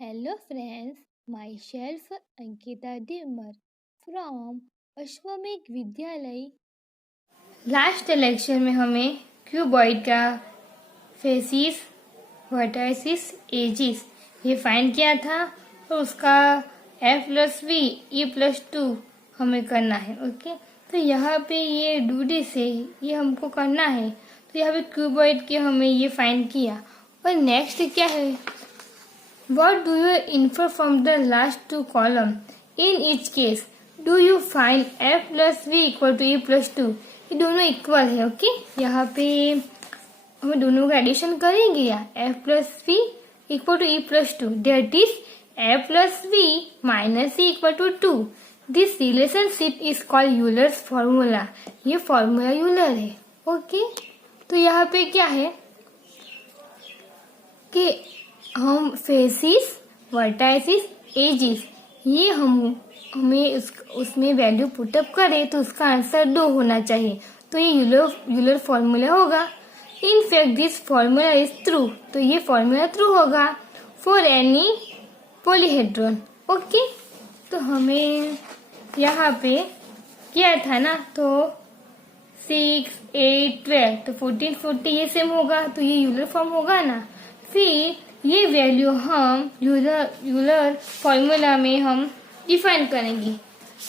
Hello friends, myself Ankita Dimar from अश्वमेघ विद्यालय। Last lecture में हमें क्यूबॉइड का फेसिस, वर्टाइसिस, एजिस ये फाइंड किया था और उसका f+v/e+2 हमें करना है। ओके, तो यहाँ पे ये ड्यूटी से ये हमको करना है। तो यहाँ पे क्यूबॉइड के हमें ये फाइंड किया और नेक्स्ट क्या है, what do you infer from the last two columns? In each case, do you find f+v=e+2? ये दोनों इक्वल है। ओके, यहाँ पे हमें दोनों का एडिशन करेंगे या f+v=e+2, that is f+v - e=2। This relationship is called Euler's formula। ये फॉर्मूला यूलर है। ओके, तो यहाँ पे क्या है कि हम फेसिस, वर्टाइसिस, एजिस ये हमें उसमें वैल्यू पुटअप करें तो उसका आंसर 2 होना चाहिए। तो ये यूलर फॉर्मूला होगा। In fact this formula is true, तो ये फॉर्मूला ट्रू होगा फॉर एनी पॉलीहेड्रॉन। ओके, तो हमें यहाँ पे क्या था ना, तो 6, 8, 12 तो 14, 40 ये सेम होगा, तो ये यूलर फॉर्म होगा ना। फिर ये वैल्यू हम यूलर फॉर्मूला में हम डिफाइन करेंगे।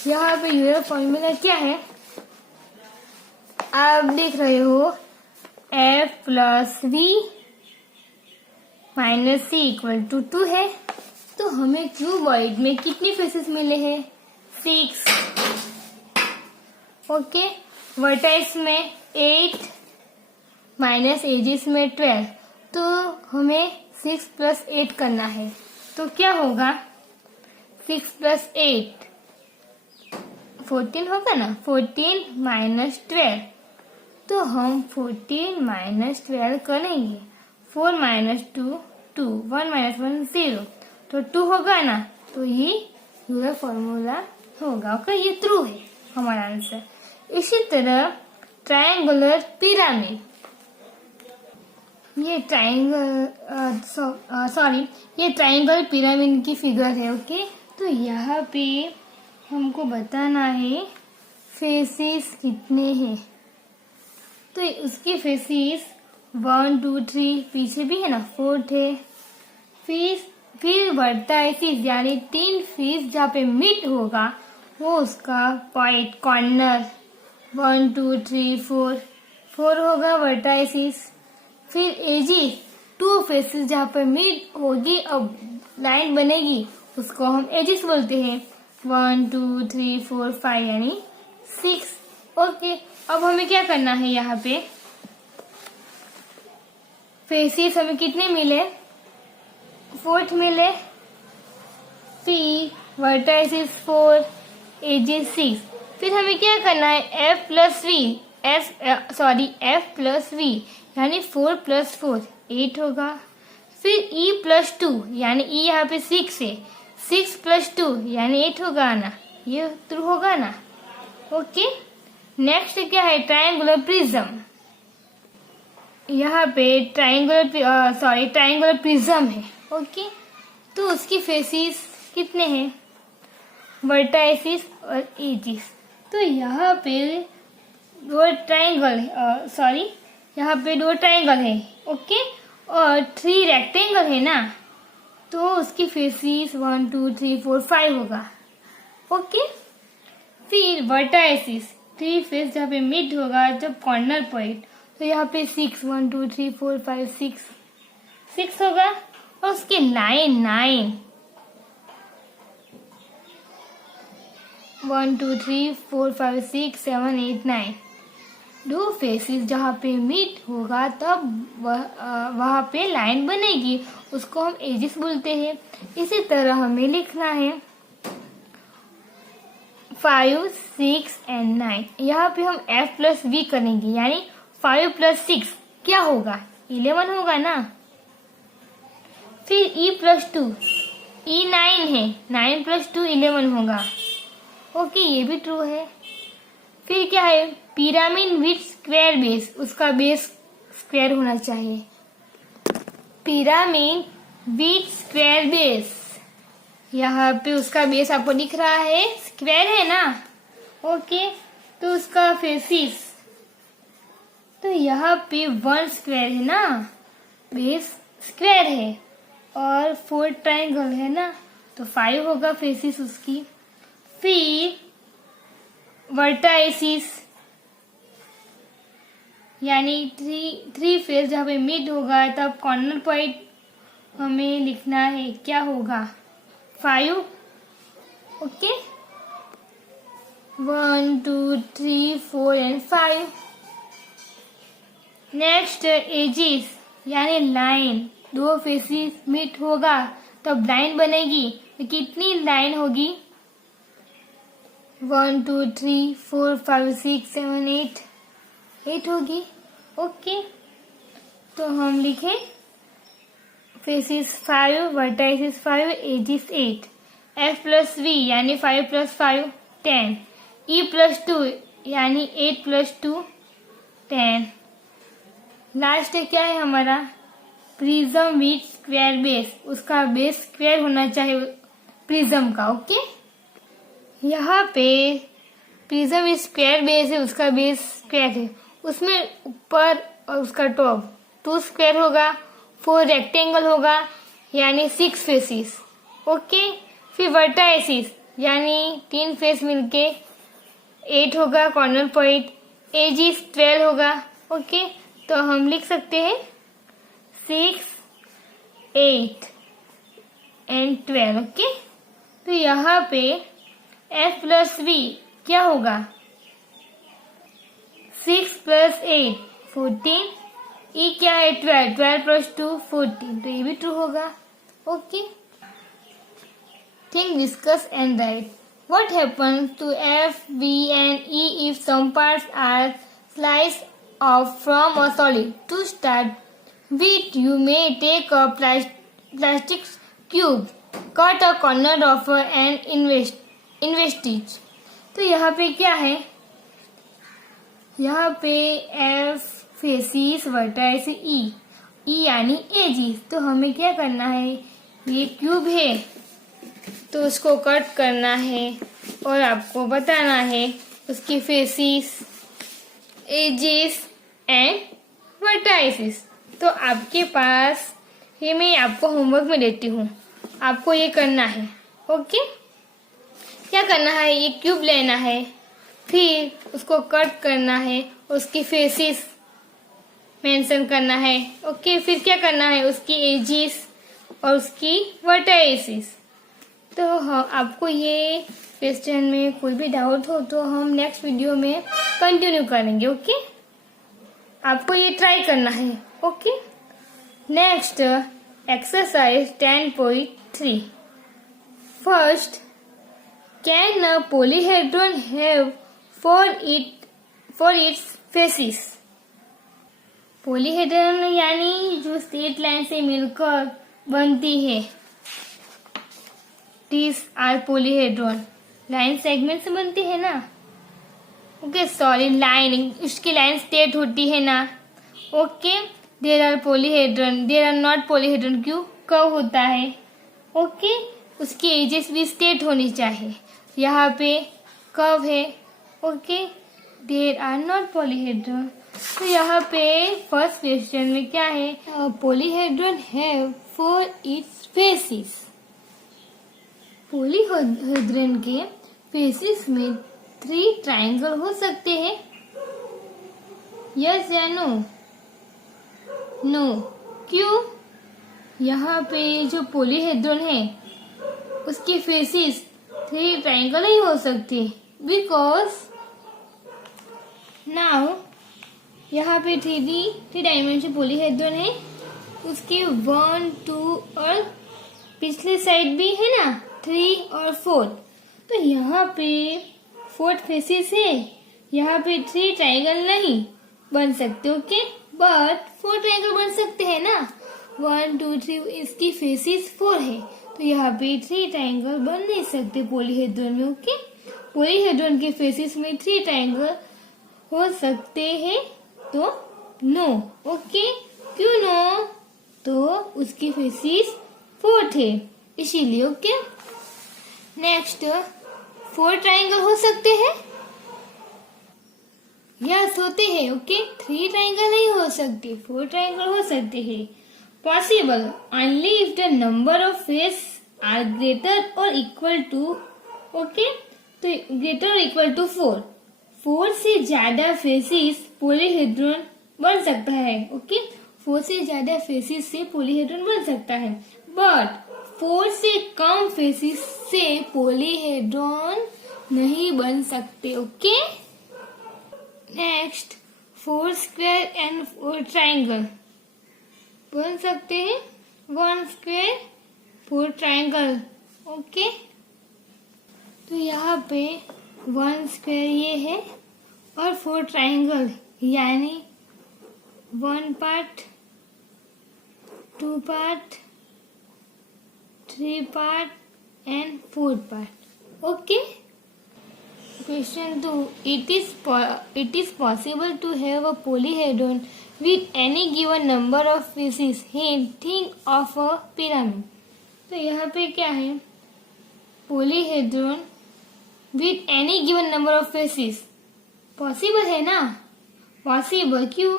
यहाँ पे यूलर फॉर्मूला क्या है आप देख रहे हो, f+v - c=2 है। तो हमें क्यूबॉइड में कितने फेसेस मिले हैं? 6। ओके, वर्टाइस में 8 माइनस एजिस में 12, तो हमें 6 + 8 करना है। तो क्या होगा, 6 + 8 14 होगा ना, 14 - 12, तो हम 14 - 12 करेंगे। 4 - 2 2, 1 - 1 0, तो 2 होगा ना, तो ये यूलर फॉर्मूला होगा। ओके, ये ट्रू है हमारा आंसर। इसी तरह ट्रायंगुलर पिरामिड, ये ट्रायंगल पिरामिड की फिगर है। ओके, तो यहाँ पे हमको बताना है फेसेस कितने हैं। तो उसके फेसेस 1 2 3, पीछे भी है ना 4 थे। फिर वर्टाइसिस यानी 3 फेस जहाँ पे मीट होगा वो उसका पॉइंट कॉर्नर 1 2 3 4 होगा वर्टाइसिस। फिर एजिस 2 फेसेस जहाँ पर मीट होगी अब लाइन बनेगी उसको हम एजिस बोलते हैं। 1 2 3 4 5 यानी 6। ओके, अब हमें क्या करना है, यहाँ पे फेसेस हमें कितने मिले, 4 मिले। फिर वर्टाइसिस 4, एजिस 6। फिर हमें क्या करना है, f+v यानी 4 + 4 8 होगा। फिर e+2 यानी e यहाँ पे 6 है, 6 + 2 यानी 8 होगा ना, ये ट्रू होगा ना। ओके, नेक्स्ट क्या है, ट्रायंगुलर प्रिज्म। यहाँ पे ट्रायंगुलर प्रिज्म है। ओके, तो उसकी फेसिस कितने हैं, वर्टाइसिस और एजिस। तो यहाँ पे दो ट्रायंगल है। ओके, और 3 रेक्टेंगल है ना, तो उसकी फेसिस 1 2 3 4 5 होगा। ओके, फिर वर्टाइसिस 3 फेस जहाँ पे मिड होगा जब कॉर्नर पॉइंट, तो यहाँ पे 6 1 2 3 4 5 6 होगा। और उसके 9 1 2 3 4 5 6 7 8 9 2 फेसेस जहाँ पे मीट होगा तब वहाँ पे लाइन बनेगी, उसको हम एजिस बोलते हैं। इसी तरह हमें लिखना है 5 6 और 9। यहाँ पे हम f+v करेंगे यानी 5 + 6 क्या होगा, 11 होगा ना। फिर e+2, e 9 है, 9 + 2 11 होगा। ओके, ये भी ट्रू है। फिर क्या है, पिरामिड विथ स्क्वायर बेस, उसका बेस स्क्वायर होना चाहिए। पिरामिड विथ स्क्वायर बेस यहाँ पे उसका बेस आपको दिख रहा है, स्क्वायर है ना। ओके, तो उसका फेसिस, तो यहाँ पे 1 स्क्वायर है ना, बेस स्क्वायर है और 4 ट्राइंगल है ना, तो 5 होगा फेसिस उसकी। फिर वर्टाइसिस यानी थ्री फेस जहाँ पे मिड होगा तब कॉर्नर पॉइंट हमें लिखना है, क्या होगा 5। Okay, 1 2 3 4 and 5। नेक्स्ट एजिस यानी लाइन, 2 फेसिस मिड होगा तब लाइन बनेगी, तो कितनी लाइन होगी 1 2 3 4 5 6 7 8 होगी। ओके, तो हम लिखें faces 5, vertices 5, edges 8। F plus V यानी 5 प्लस 5 10, E प्लस 2 यानी 8 प्लस 2 10। लास्ट क्या है हमारा, प्रिज्म विथ स्क्वायर बेस, उसका बेस स्क्वायर होना चाहिए प्रिज्म का। ओके, यहाँ पे प्रिज्म विथ स्क्वायर बेस है, उसका बेस स्क्वायर है, उसमें ऊपर और उसका टॉप 2 स्क्वायर होगा, 4 रेक्टेंगल होगा यानी 6 फेसिस। ओके, फिर वर्टाइसिस यानी 3 फेस मिलके 8 होगा कॉर्नर पॉइंट, एजिस 12 होगा। ओके, तो हम लिख सकते हैं 6 8 एंड 12। ओके, तो यहाँ पे F प्लस V क्या होगा 6 प्लस 8 14, E क्या है 12, 12 प्लस 2 14, तो ये भी ट्रू होगा। Okay, think, discuss and right. What happens to F, V and E if some parts are sliced off from a solid? To start with, you may take a plastic cube, cut a corner off and investige. तो यहाँ पे क्या है, यहाँ पे F faces vertices E, E यानी edges, तो हमें क्या करना है, ये क्यूब है तो उसको कट करना है और आपको बताना है उसकी फेसिस, एजिस एंड वर्टाइसिस। तो आपके पास ये मैं आपको होमवर्क में देती हूँ, आपको ये करना है। ओके, क्या करना है, ये क्यूब लेना है, फिर उसको कट करना है, उसकी फेसिस मेंशन करना है। ओके, फिर क्या करना है, उसकी एजिस और उसकी वर्टाइसिस। तो आपको ये क्वेश्चन में कोई भी डाउट हो तो हम नेक्स्ट वीडियो में कंटिन्यू करेंगे। ओके, आपको ये ट्राई करना है। Okay, next exercise 10.3। First, can a polyhedron have for its faces. Polyhedron यानी जो स्ट्रेट लाइन से मिलकर बनती है, These are polyhedron, line segment से बनती है ना। ओके, सॉरी, लाइन, उसकी लाइन स्ट्रेट होती है ना। Okay, there are polyhedron, there are not polyhedron, क्यों, कर्व होता है। ओके, उसकी एजेस भी स्ट्रेट होनी चाहिए, यहाँ पे कर्व है। Okay, there are not polyhedron. तो यहाँ पे फर्स्ट क्वेश्चन में क्या है, polyhedron have for its faces. Polyhedron के फेसिस में 3 ट्राइंगल हो सकते हैं, यस या नो? नो, क्यों? यहाँ पे जो पॉलीहेड्रन है उसकी फेसिस 3 ट्राइंगल नहीं हो सकते, बिकॉज नाउ यहाँ पे 3 डायमेंशन पॉलीहेड्रन है, उसके 1 2 और पिछले साइड भी है ना 3 और 4, तो यहाँ पे 4th फेसिस है, यहाँ पे 3 ट्राइंगल नहीं बन सकते। ओके, बट 4 ट्राइंगल बन सकते हैं ना, 1 2 3, इसकी फेसिस 4 है, तो यहाँ पे 3 ट्राइंगल बन नहीं सकते पॉलीहेड्रन में। ओके, पॉलीहेड्रन के फेसिस में 3 ट्राइंगल हो सकते हैं, तो नो। ओके, क्यों नो? तो उसकी फेसिस 4 थे इसीलिए। ओके, नेक्स्ट 4 ट्राइंगल हो सकते हैं? यस होते हैं। ओके 3 ट्राइंगल नहीं हो सकते, 4 ट्राइंगल हो सकते हैं। Possible only if the number of face are greater और इक्वल टू, ओके तो ग्रेटर और इक्वल टू 4। 4 से ज्यादा फेसिस पॉलीहेड्रॉन बन सकता है। ओके 4 से ज्यादा फेसिस से पॉलीहेड्रॉन बन सकता है, बट 4 से कम फेसिस से पॉलीहेड्रॉन नहीं बन सकते। Okay next 4 square and 4 triangle बन सकते हैं। 1 स्क्वायर 4 ट्राइंगल। ओके तो यहाँ पे 1 स्क्वायर ये है और 4 ट्राइंगल, यानी 1 part, 2 part, 3 part and 4 part. Okay Question 2. It is possible to have a polyhedron with any given number of faces. Think of a pyramid. तो यहाँ पे क्या है? Polyhedron with any given number of faces. Possible है ना? Possible क्यों?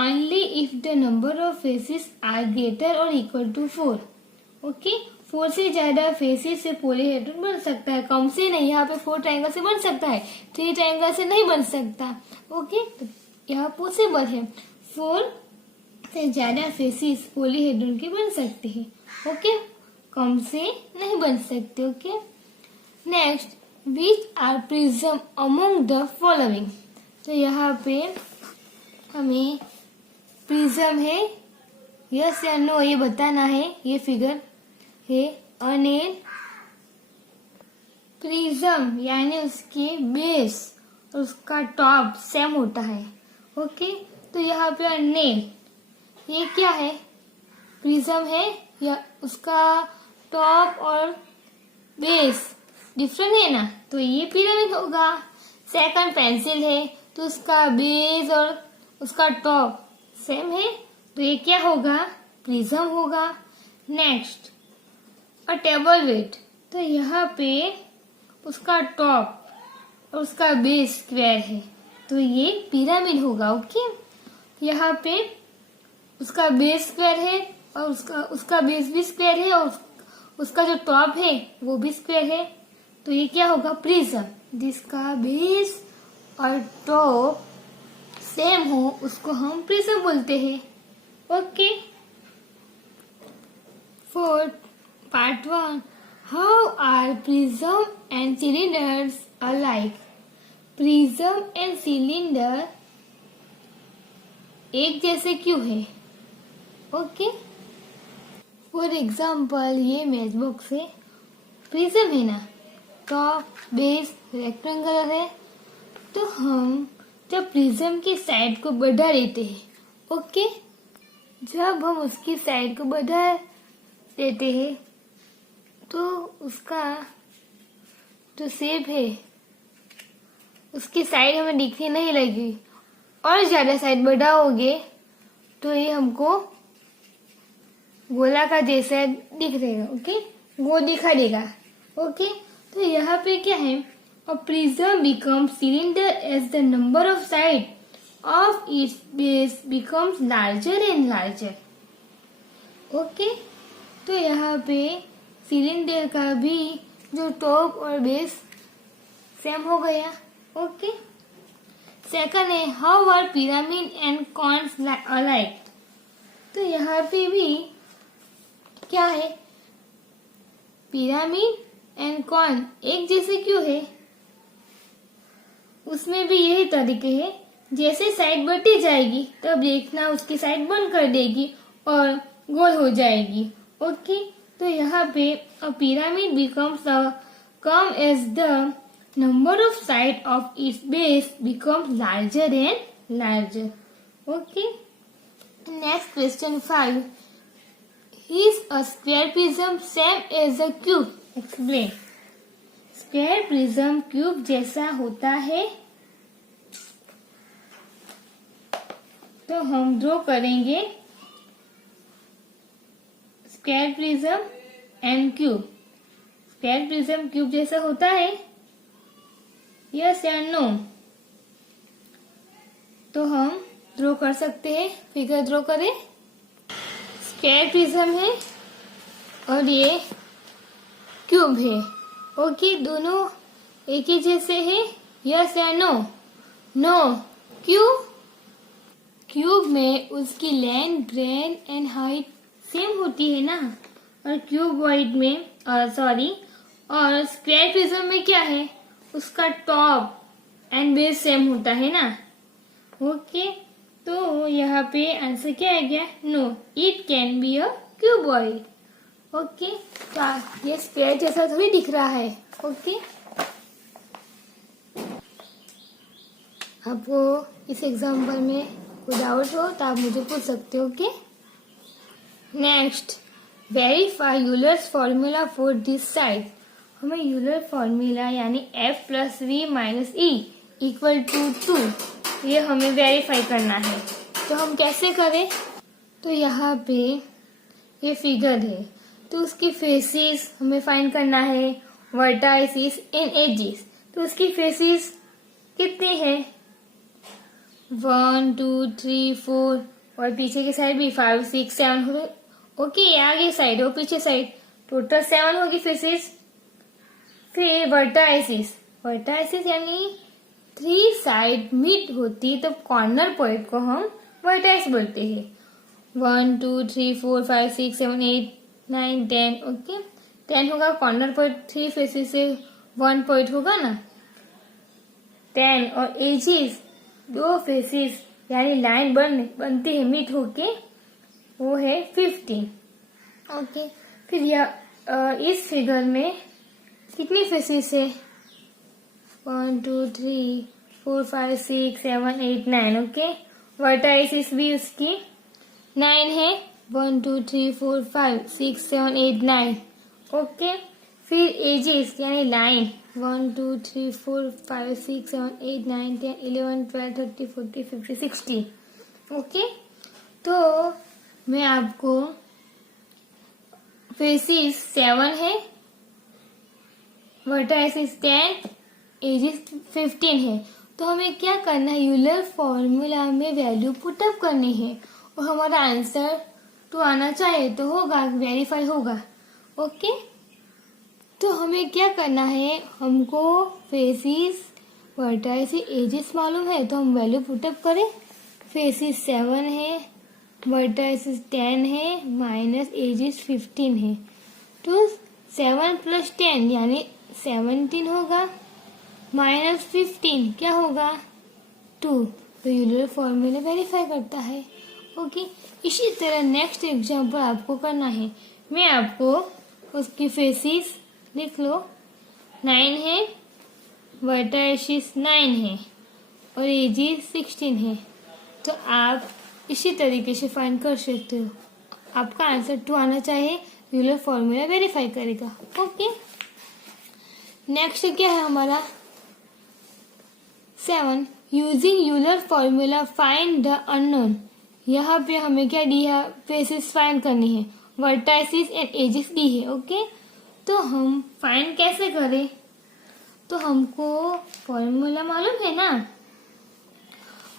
Only if the number of faces are greater or equal to 4. Okay? 4 से ज्यादा फेसेस से पॉलीहेड्रॉन बन सकता है, कम से नहीं। यहाँ पे 4 ट्राइंगल से बन सकता है, 3 ट्राइंगल से नहीं बन सकता। ओके तो यहाँ पॉसिबल है 4 से ज्यादा फेसेस पॉलीहेड्रॉन के बन सकते हैं। ओके कम से नहीं बन सकते। Okay next which are prism among the following. तो यहाँ पे हमें प्रिज्म है यस या नो ये बताना है। ये फिगर है अनेल प्रिज्म, यानी उसके बेस और उसका टॉप सेम होता है। ओके तो यहाँ पे अनेल ये क्या है? प्रिज्म है या उसका टॉप और बेस डिफरेंट है ना, तो ये पिरामिड होगा। सेकंड पेंसिल है तो उसका बेस और उसका टॉप सेम है, तो ये क्या होगा? प्रिज्म होगा। नेक्स्ट और टेबल वेट, तो यहाँ पे उसका टॉप और उसका बेस स्क्वायर है, तो ये पिरामिड होगा। ओके यहाँ पे उसका बेस स्क्वायर है और उसका बेस भी स्क्वायर है और उसका जो टॉप है वो भी स्क्वायर है, तो ये क्या होगा? प्रिज्म। जिसका बेस और टॉप सेम हो उसको हम प्रिज्म बोलते हैं। Okay fourth Part 1. How are prism and cylinders alike? Prism and cylinder एक जैसे क्यों है? ओके फॉर एग्जाम्पल ये मैच बॉक्स है, प्रिज्म है ना, टॉप बेस रेक्टेंगुलर है, तो हम जब प्रिज्म की साइड को बढ़ा देते हैं, ओके जब हम उसकी साइड को बढ़ा देते हैं तो उसका जो शेप है उसकी साइड हमें दिखने नहीं लगी, और ज्यादा साइड बढ़ाओगे तो ये हमको गोला का जैसा दिख रहेगा। ओके वो दिखा देगा। ओके तो यहाँ पे क्या है? A prism becomes cylinder as the number of side of its base becomes larger and larger. Okay तो यहाँ पे सिलेंडर का भी जो टॉप और बेस सेम हो गया। ओके सेकंड है how are pyramid and cones alike. तो यहाँ पे भी क्या है? पिरामिड एंड कॉन एक जैसे क्यों है? उसमें भी यही तरीके है, जैसे साइड बढ़ती जाएगी तब देखना उसकी साइड बंद कर देगी और गोल हो जाएगी। ओके तो यहाँ पे a pyramid becomes come as the number of side of its base becomes larger and larger. Okay next question 5. Is a square prism same as a cube? Explain. Square prism cube जैसा होता है, तो हम draw करेंगे square prism and cube. Square prism cube जैसा होता है? Yes या नो? तो हम ड्रॉ कर सकते हैं, फिगर ड्रॉ करें। स्क्वायर प्रिज्म है और ये क्यूब है। ओके, दोनों एक ही जैसे है? यस या नो? नो। क्यों? क्यूब में उसकी length, breadth and height same होती है ना, और क्यूबॉइड में और स्क्वायर प्रिज्म में क्या है, उसका टॉप एंड बेस सेम होता है ना। ओके, तो यहाँ पे आंसर क्या आ गया? No, it can be a cuboid. Okay, तो ये स्क्वायर जैसा थोड़ी दिख रहा है। ओके, आपको इस एग्जाम्पल में कोई डाउट हो तो आप मुझे पूछ सकते हो। Okay, next, verify Euler's formula for this side. हमें यूलर फॉर्मूला यानी f plus V minus E equal to 2, ये हमें वेरीफाई करना है। तो हम कैसे करें? तो यहाँ पे ये फिगर है, तो उसकी फेसिस हमें फाइंड करना है, वर्टाइसिस एंड एजिस। तो उसकी फेसिस कितनी है? 1 2 3 4, और पीछे की साइड भी 5 6 7 हो। ओके, ये आगे साइड और पीछे साइड, टोटल 7 होगी फेसिस। फिर वर्टाइसिस यानी 3 साइड मीट होती तो कॉर्नर पॉइंट को हम वर्टाइस बोलते हैं। 1 2 3 4 5 6 7 8 9 10। ओके, 10 होगा कॉर्नर पॉइंट, 3 फेसिस से 1 पॉइंट होगा ना, 10। और एजिस 2 फेसिस यानी लाइन बनती है मीट होके, वो है 15। ओके, फिर इस फिगर में कितनी फेसिस है? 1 2 3 4 5 6 7 8 9। ओके, वर्टाइसिस भी उसकी 9 है, 1 2 3 4 5 6 7 8 9। ओके, फिर एजिस यानी लाइन 1 2 3 4 5 6 7 8 9 10 11 12 13 14 15 16। ओके, तो मैं आपको फेसिस 7 है, वर्टाइसिस 10, एजिस 15 है। तो हमें क्या करना है? यूलर फॉर्मूला में वैल्यू पुटअप करनी है और हमारा आंसर 2 आना चाहिए तो होगा, वेरीफाई होगा। ओके, तो हमें क्या करना है? हमको फेसिस, वर्टाइसिस, एजिस मालूम है तो हम वैल्यू पुटअप करें। फेसिस 7 है, वर्टाइसिस 10 है, माइनस एजिस 15 है, तो 7 प्लस 10 यानी 17 होगा, माइनस 15 क्या होगा? 2। तो यूलर फॉर्मूला वेरीफाई करता है। ओके, इसी तरह नेक्स्ट एग्जाम्पल आपको करना है। मैं आपको उसकी फेसिस लिख लो, 9 है, वर्टाइसिस 9 है और एजिस 16 है। तो आप इसी तरीके से फाइंड कर सकते हो। आपका आंसर 2 आना चाहिए, यूलर फॉर्मूला वेरीफाई करेगा। ओके, नेक्स्ट क्या है हमारा? 7, using Euler formula find the unknown. यहाँ पे हमें क्या दी है? फेसिस फाइंड करनी है, वर्टाइसिस एंड एजिस दी है। ओके, तो हम फाइंड कैसे करें? तो हमको फॉर्मूला मालूम है ना।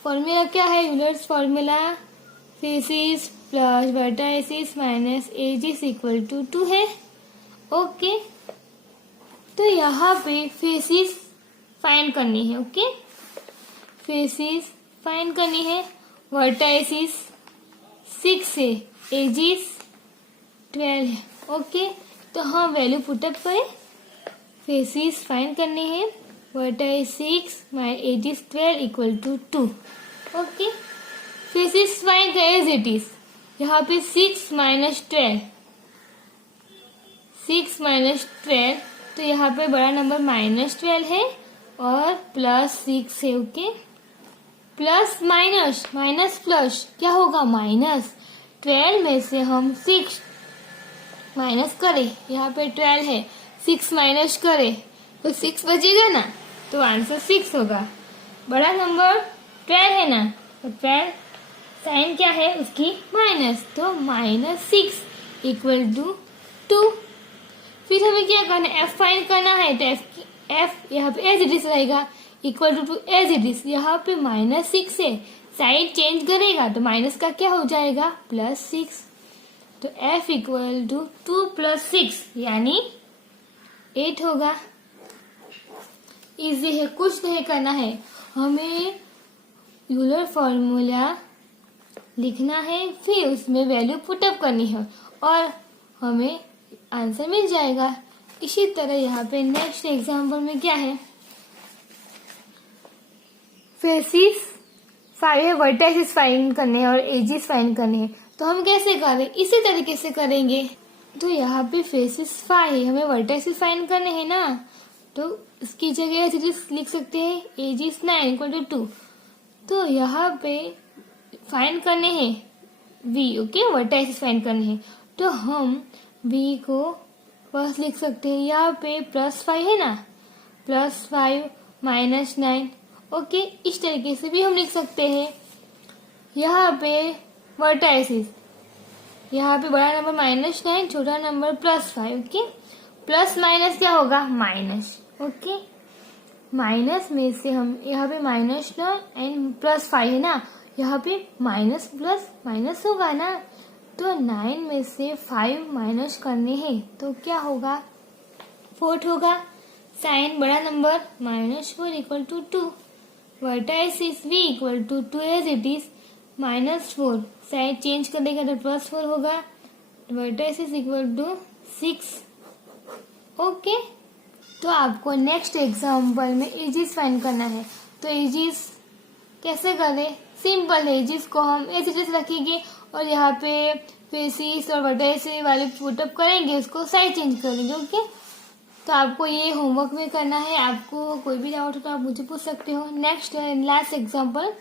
फॉर्मूला क्या है? Euler's formula faces plus vertices minus edges equal to 2 है। ओके, तो यहाँ पे फेसिस फाइंड करनी है। ओके, फेसिस फाइंड करनी है, वर्टाइसिस 6 है, एजिस 12 है। ओके, तो हम वैल्यू पुटअप करें। फेसिस फाइंड करनी है, vertices 6 minus edges 12 equal to 2। Okay, faces find as it is. यहाँ पे 6 माइनस 12, 6 माइनस 12, तो यहाँ पे बड़ा नंबर माइनस 12 है और प्लस 6 है। Okay, plus minus, minus plus क्या होगा? माइनस। 12 में से हम 6 माइनस करें, यहाँ पे 12 है, 6 माइनस करें तो 6 बचेगा ना, तो आंसर 6 होगा। बड़ा नंबर 12 है ना, तो 12 साइन क्या है उसकी? माइनस, तो -6 इक्वल टू 2। फिर हमें क्या करना है, एफ फाइंड करना है। तो एफ यहाँ पे एज इट इज रहेगा, equal to as it is. यहाँ पे -6 है, साइन चेंज करेगा तो माइनस का क्या हो जाएगा, +6। तो f इक्वल टू 2 + 6 यानी 8 होगा। इजी है, कुछ नहीं करना है, हमें यूलर फॉर्मूला लिखना है, फिर उसमें वैल्यू पुटअप करनी है और हमें आंसर मिल जाएगा। इसी तरह यहाँ पे नेक्स्ट एग्जाम्पल में क्या है, फेसिस 5 है, वर्टेक्स फाइंड करने हैं और एजिस फाइंड करने हैं। तो हम कैसे करें, इसी तरीके से करेंगे। तो यहाँ पे फेसिस 5 है, हमें वर्टेक्स फाइंड करने हैं ना, तो इसकी जगह एजिस लिख सकते हैं, एजिस 9 = 2। तो यहाँ पे फाइंड करने हैं v, ओके, वर्टेक्स फाइंड करने हैं। तो हम v को फर्स्ट लिख सकते हैं, यहाँ पे +5 है ना, +5 - 9, ओके। इस तरीके से भी हम लिख सकते हैं। यहाँ पे वर्टाइसिस, यहाँ पे बड़ा नंबर -9, छोटा नंबर +5, ओके। प्लस माइनस क्या होगा, माइनस, ओके। माइनस में से हम यहाँ पे -9 एंड +5 है ना, यहाँ पे माइनस प्लस माइनस होगा ना, तो 9 में से 5 माइनस करने हैं तो क्या होगा, 4 होगा। साइन बड़ा number -4 = 2। Vertices v = 2 as it is, -4 sign change करेगा तो +4 होगा। Vertices = 6, okay. तो आपको नेक्स्ट एग्जाम्पल में एजिस फाइंड करना है। तो एजिस कैसे करें, सिंपल है, एजिस को हम एज इट इज रखेंगे और यहाँ पे फेसिस और वर्टाइसिस वाले पुटअप करेंगे, उसको साइड चेंज करेंगे, ओके। तो आपको ये होमवर्क में करना है। आपको कोई भी डाउट हो तो आप मुझे पूछ सकते हो। Next and last example,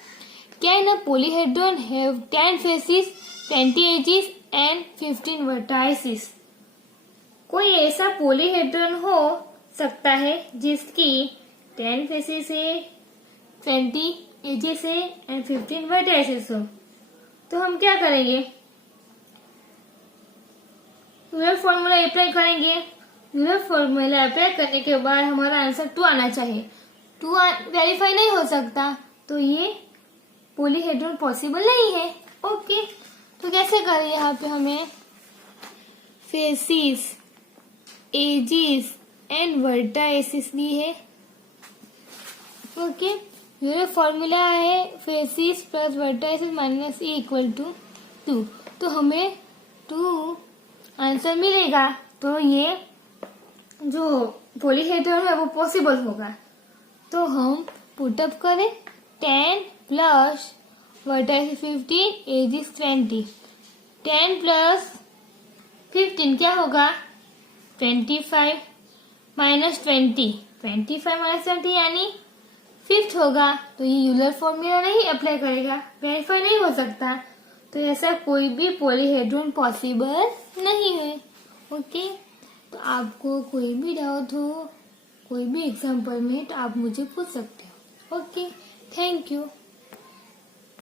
can a polyhedron have 10 faces, 20 edges and 15 vertices. कोई ऐसा पॉलीहेड्रॉन हो सकता है जिसकी 10 फेसिस है, 20 एजिस है एंड 15 वर्टाइसिस हो। तो हम क्या करेंगे, यूलर फॉर्मूला अप्लाई करेंगे। यूलर फॉर्मूला अप्लाई करने के बाद हमारा आंसर 2 आना चाहिए। 2 वेरीफाई नहीं हो सकता तो ये पॉलीहेड्रॉन पॉसिबल नहीं है, ओके। तो कैसे करें, यहाँ पे हमें फेसिस, एजिस एंड वर्टाइसिस दी है, ओके। यूलर फॉर्मूला है फेसिस + वर्टाइसिस -e = 2। तो हमें 2 आंसर मिलेगा। तो ये जो पॉलीहेड्रॉन है वो पॉसिबल होगा। तो हम पुटअप करें, 10 + वर्टाइसिस 15, एजिस 20। 10 + 15 क्या होगा, 25 -20, 25 - 20 यानी 5 होगा। तो ये यूलर फॉर्मूला नहीं अप्लाई करेगा, वेरीफाई नहीं हो सकता। तो ऐसा कोई भी पॉलीहेड्रॉन पॉसिबल नहीं है, ओके। तो आपको कोई भी डाउट हो, कोई भी एग्जाम्पल में, तो आप मुझे पूछ सकते हो, ओके। Thank you.